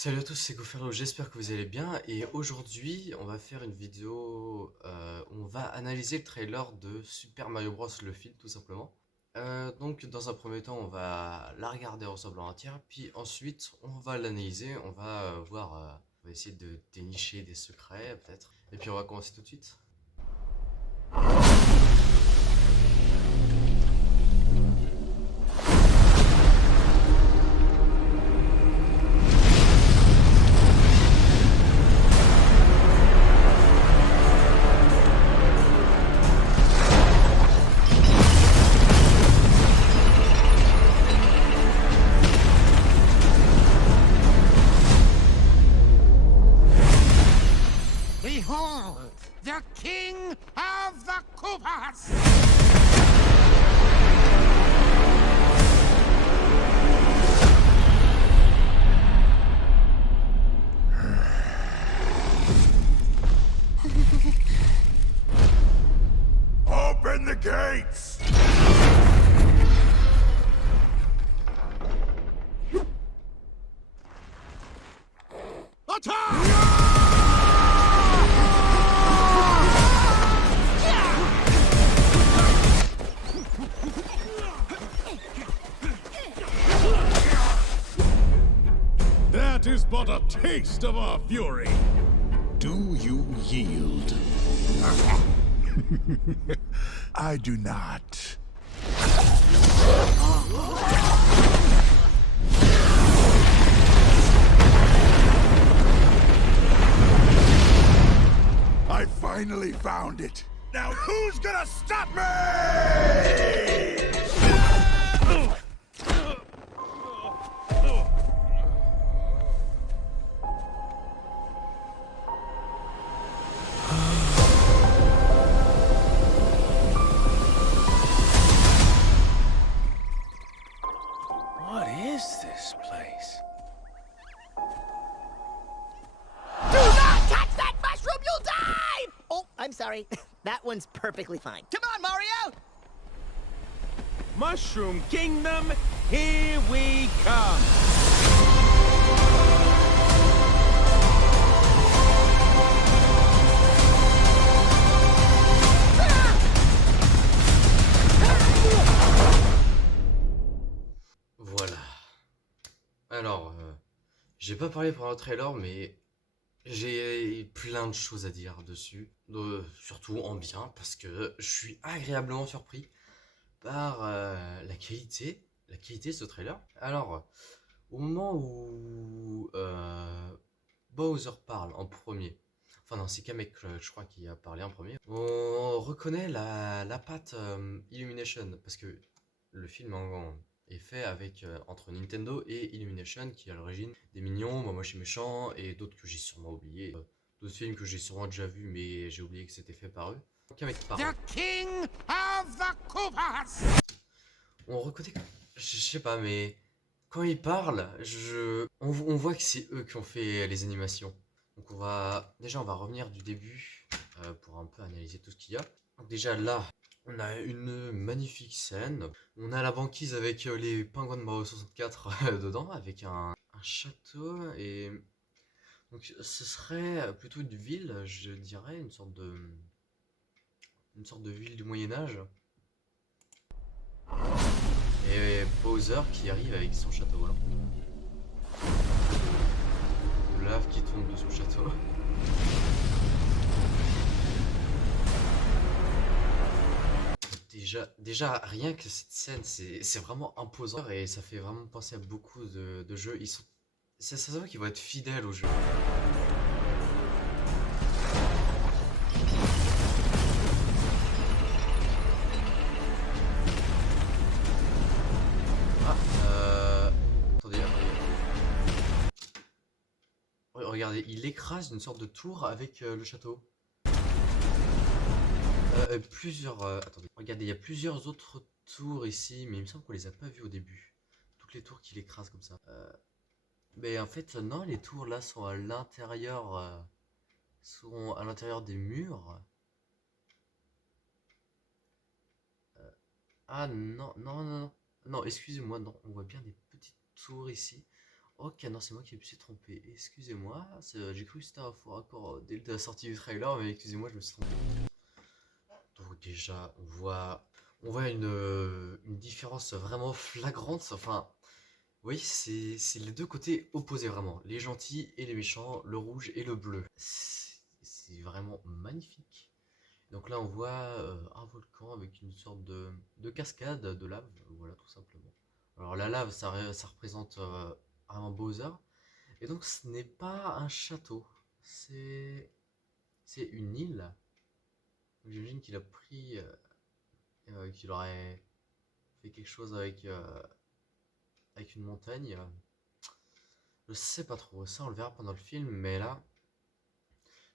Salut à tous, c'est Goferlo, j'espère que vous allez bien et aujourd'hui on va faire une vidéo où on va analyser le trailer de Super Mario Bros. Le film tout simplement. Donc dans un premier temps on va la regarder ensemble en entière, puis ensuite on va l'analyser, on va voir, on va essayer de dénicher des secrets peut-être. Et puis on va commencer tout de suite. Behold, the King of the Koopas! Open the gates! Attack! That is but a taste of our fury. Do you yield? I do not. I finally found it. Now who's gonna stop me? What is this place? Do not touch that mushroom, you'll die! Oh, I'm sorry. That one's perfectly fine. Come on, Mario! Mushroom Kingdom, here we come! Voilà. Alors, j'ai pas parlé pendant le trailer mais j'ai plein de choses à dire dessus, surtout en bien parce que je suis agréablement surpris par la qualité de ce trailer. Alors, au moment où Bowser parle en premier, enfin non, c'est Kamek, je crois, qui a parlé en premier, on reconnaît la patte Illumination, parce que le film est fait avec entre Nintendo et Illumination, qui est à l'origine des Mignons, Moi Moche et Méchant, et d'autres que j'ai sûrement oublié, d'autres films que j'ai sûrement déjà vus, mais j'ai oublié que c'était fait par eux. Kamek parle. The King of the Koopas! On reconnaît, je sais pas, mais quand ils parlent, on voit que c'est eux qui ont fait les animations. Donc on va revenir du début pour un peu analyser tout ce qu'il y a. Donc déjà là, on a une magnifique scène. On a la banquise avec les pingouins de Mario 64 dedans, avec un château et donc ce serait plutôt une ville, je dirais, une sorte de ville du Moyen Âge. Et Bowser qui arrive avec son château volant. De lave qui tombe de son château. Déjà rien que cette scène, c'est vraiment imposant et ça fait vraiment penser à beaucoup de jeux. Ça se voit qu'ils vont être fidèles au jeu. Ah, regardez, il écrase une sorte de tour avec le château. Attendez, regardez, il y a plusieurs autres tours ici, mais il me semble qu'on les a pas vues au début. Toutes les tours qu'il écrase comme ça. Mais en fait, non, les tours là sont à l'intérieur des murs. Ah non, non, non, non, non, excusez-moi, non, on voit bien des petites tours ici. Ok, non, c'est moi qui me suis trompé. Excusez-moi, j'ai cru que c'était un faux raccord dès la sortie du trailer, mais excusez-moi, je me suis trompé. Donc déjà, on voit une différence vraiment flagrante. Enfin, oui, c'est les deux côtés opposés vraiment. Les gentils et les méchants, le rouge et le bleu. C'est vraiment magnifique. Donc là, on voit un volcan avec une sorte de cascade de lave, voilà, tout simplement. Alors la lave, ça représente un Bowser. Et donc ce n'est pas un château, c'est une île. Donc, j'imagine qu'il a pris, qu'il aurait fait quelque chose avec une montagne. Je sais pas trop, ça on le verra pendant le film, mais là,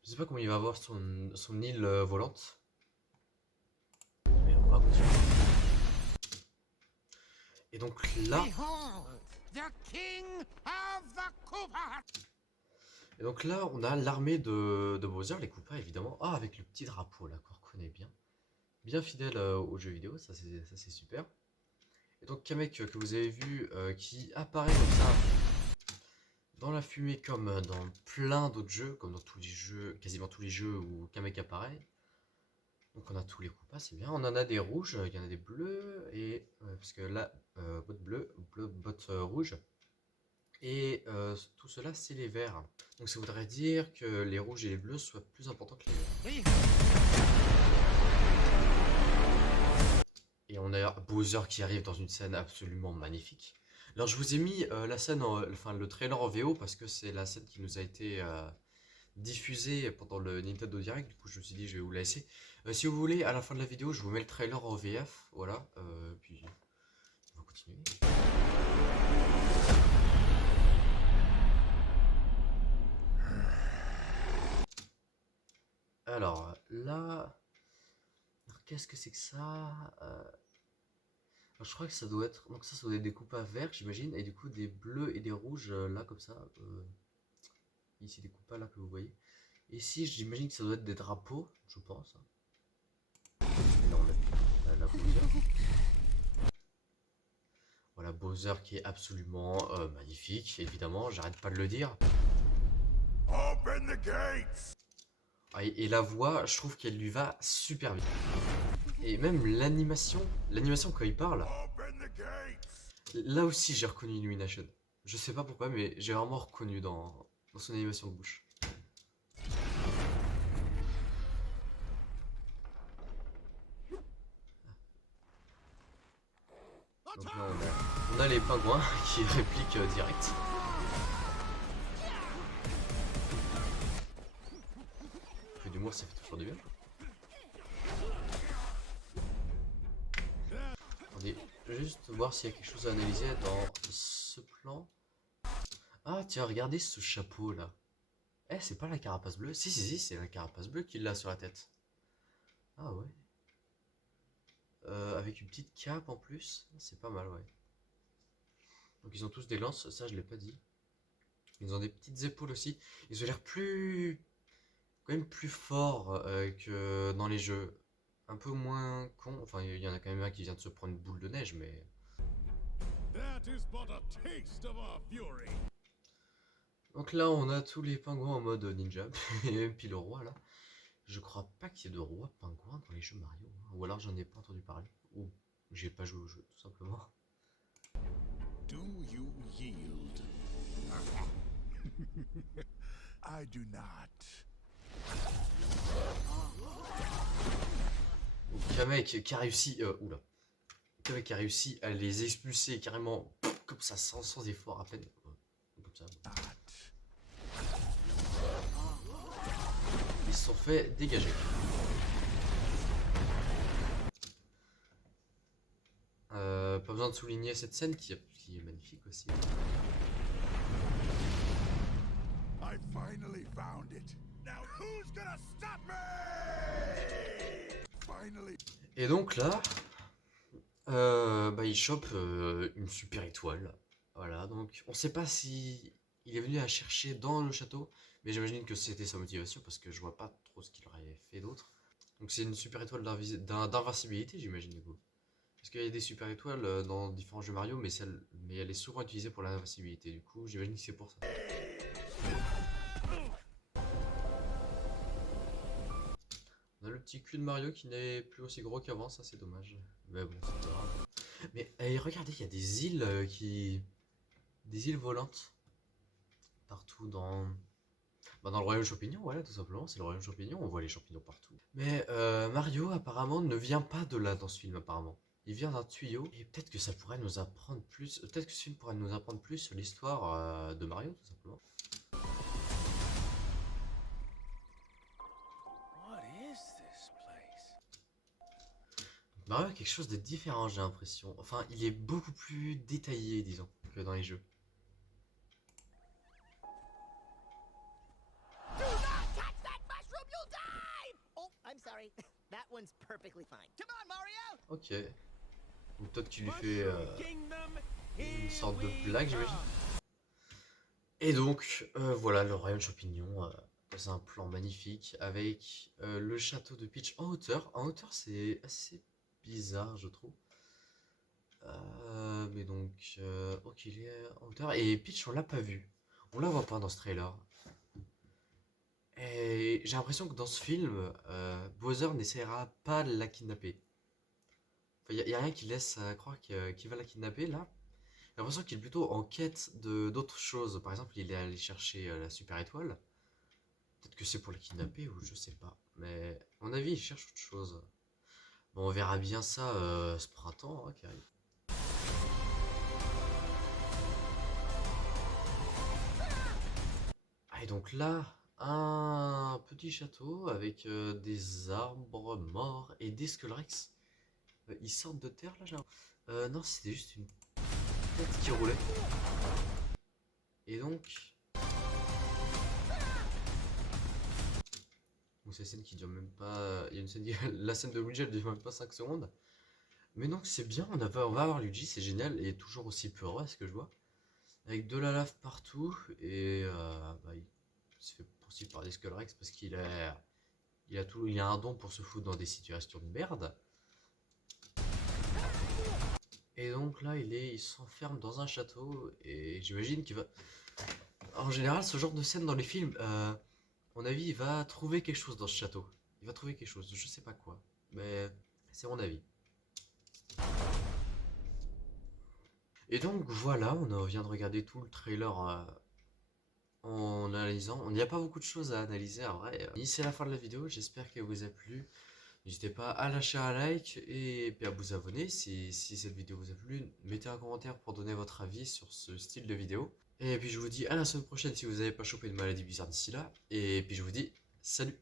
je sais pas comment il va avoir son île volante. Mais on va continuer. Et donc là, Behold, the king of the Koopas! et donc là, on a l'armée de Bowser, les Koopas évidemment. Ah, avec le petit drapeau là qu'on reconnaît bien. Bien fidèle au jeu vidéo, ça c'est super. Et donc Kamek que vous avez vu qui apparaît comme ça dans la fumée comme dans plein d'autres jeux, comme dans tous les jeux, quasiment tous les jeux où Kamek apparaît. Donc on a tous les Koopas, c'est bien. On en a des rouges, il y en a des bleus, et parce que là, botte bleue, botte rouge. Et tout cela, c'est les verts. Donc ça voudrait dire que les rouges et les bleus soient plus importants que les verts. Et on a Bowser qui arrive dans une scène absolument magnifique. Alors je vous ai mis la scène, enfin le trailer en VO parce que c'est la scène qui nous a été diffusée pendant le Nintendo Direct. Du coup je me suis dit je vais vous la laisser. Si vous voulez, à la fin de la vidéo, je vous mets le trailer en VF. Voilà. Puis on va continuer. Alors là, qu'est-ce que c'est que ça alors, je crois que ça doit être, donc ça doit être des coupes à vert, j'imagine, et du coup des bleus et des rouges là comme ça. Ici des coupes là que vous voyez. Et ici j'imagine que ça doit être des drapeaux, je pense. Et là on a la Bowser. Voilà Bowser qui est absolument magnifique, évidemment, j'arrête pas de le dire. Open the gates! Ah, et la voix, je trouve qu'elle lui va super bien. Et même l'animation quand il parle, Open the gates! là aussi j'ai reconnu Illumination. Je sais pas pourquoi, mais j'ai vraiment reconnu dans son animation de bouche. Donc là on a les pingouins qui répliquent direct. Un peu d'humour, ça fait toujours du bien. Attendez, juste voir s'il y a quelque chose à analyser dans ce plan. Ah tiens, regardez ce chapeau là. Eh, c'est pas la carapace bleue? Si, c'est la carapace bleue qu'il a sur la tête. Ah ouais. Avec une petite cape en plus, c'est pas mal, ouais. Donc ils ont tous des lances, ça je l'ai pas dit. Ils ont des petites épaules aussi. Ils ont l'air quand même plus forts que dans les jeux. Un peu moins con. Enfin, il y en a quand même un qui vient de se prendre une boule de neige, mais. That is but a taste of our fury. Donc là, on a tous les pingouins en mode ninja. Et puis le roi là. Je crois pas qu'il y ait de roi pingouin dans les jeux Mario. Hein. Ou alors j'en ai pas entendu parler. Ou j'ai pas joué au jeu, tout simplement. Do you yield? I do not. Kamek qui a réussi. Oula. Kamek qui a réussi à les expulser carrément comme ça, sans effort à peine. Comme ça. Ils se sont fait dégager. Pas besoin de souligner cette scène qui est magnifique aussi. I finally found it. Now who's gonna stop me? Finally. Et donc là, il chope une super étoile. Voilà, donc on sait pas si il est venu la chercher dans le château, mais j'imagine que c'était sa motivation parce que je vois pas trop ce qu'il aurait fait d'autre. Donc c'est une super étoile d'invincibilité, j'imagine du coup. Parce qu'il y a des super étoiles dans différents jeux Mario, mais elle est souvent utilisée pour l'invincibilité. Du coup, j'imagine que c'est pour ça. On a le petit cul de Mario qui n'est plus aussi gros qu'avant, ça c'est dommage. Mais bon, c'est pas grave. Mais regardez, il y a des îles des îles volantes partout dans le royaume champignon, voilà, tout simplement, c'est le royaume champignon, on voit les champignons partout. Mais Mario apparemment ne vient pas de là dans ce film apparemment. Il vient d'un tuyau et peut-être que ça pourrait nous apprendre plus, peut-être que ce film pourrait nous apprendre plus sur l'histoire de Mario tout simplement. What is this place? Mario a quelque chose de différent, j'ai l'impression. Enfin, il est beaucoup plus détaillé, disons, que dans les jeux. Do not touch that mushroom, you'll die! Oh, I'm sorry. That one's perfectly fine. Come on, Mario! Ok. Ou peut-être qu'il lui fait Mushroom Kingdom, une here sorte de we blague, j'imagine. come. Et donc, voilà, le royaume champignon, c'est un plan magnifique avec le château de Peach en hauteur. En hauteur, c'est assez bizarre, je trouve. Mais donc, ok, il est en hauteur. Et Peach, on l'a pas vu. On la voit pas dans ce trailer. Et j'ai l'impression que dans ce film, Bowser n'essaiera pas de la kidnapper. Il n'y a rien qui laisse croire qu'il va la kidnapper là. J'ai l'impression qu'il est plutôt en quête d'autres choses. Par exemple, il est allé chercher la super étoile. Peut-être que c'est pour la kidnapper ou je sais pas. Mais à mon avis, il cherche autre chose. Bon, on verra bien ça ce printemps hein, qui arrive. Ah, et donc là, un petit château avec des arbres morts et des Skullrex. Ils sortent de terre là, genre. Non, c'était juste une tête qui roulait. Et donc. Bon, c'est une scène qui dure même pas. Il y a une scène la scène de Luigi elle dure même pas 5 secondes. Mais donc c'est bien, on va avoir Luigi, c'est génial, et toujours aussi peureux à ce que je vois. Avec de la lave partout, et il se fait poursuivre par des Skullrex parce qu'il a un don pour se foutre dans des situations de merde. Et donc là, il s'enferme dans un château et j'imagine qu'il va... En général, ce genre de scène dans les films, à mon avis, il va trouver quelque chose dans ce château. Il va trouver quelque chose, je sais pas quoi, mais c'est mon avis. Et donc voilà, on vient de regarder tout le trailer en analysant. Il n'y a pas beaucoup de choses à analyser en vrai. C'est la fin de la vidéo, j'espère qu'elle vous a plu. N'hésitez pas à lâcher un like et puis à vous abonner si cette vidéo vous a plu. Mettez un commentaire pour donner votre avis sur ce style de vidéo. Et puis je vous dis à la semaine prochaine si vous n'avez pas chopé une maladie bizarre d'ici là. Et puis je vous dis salut!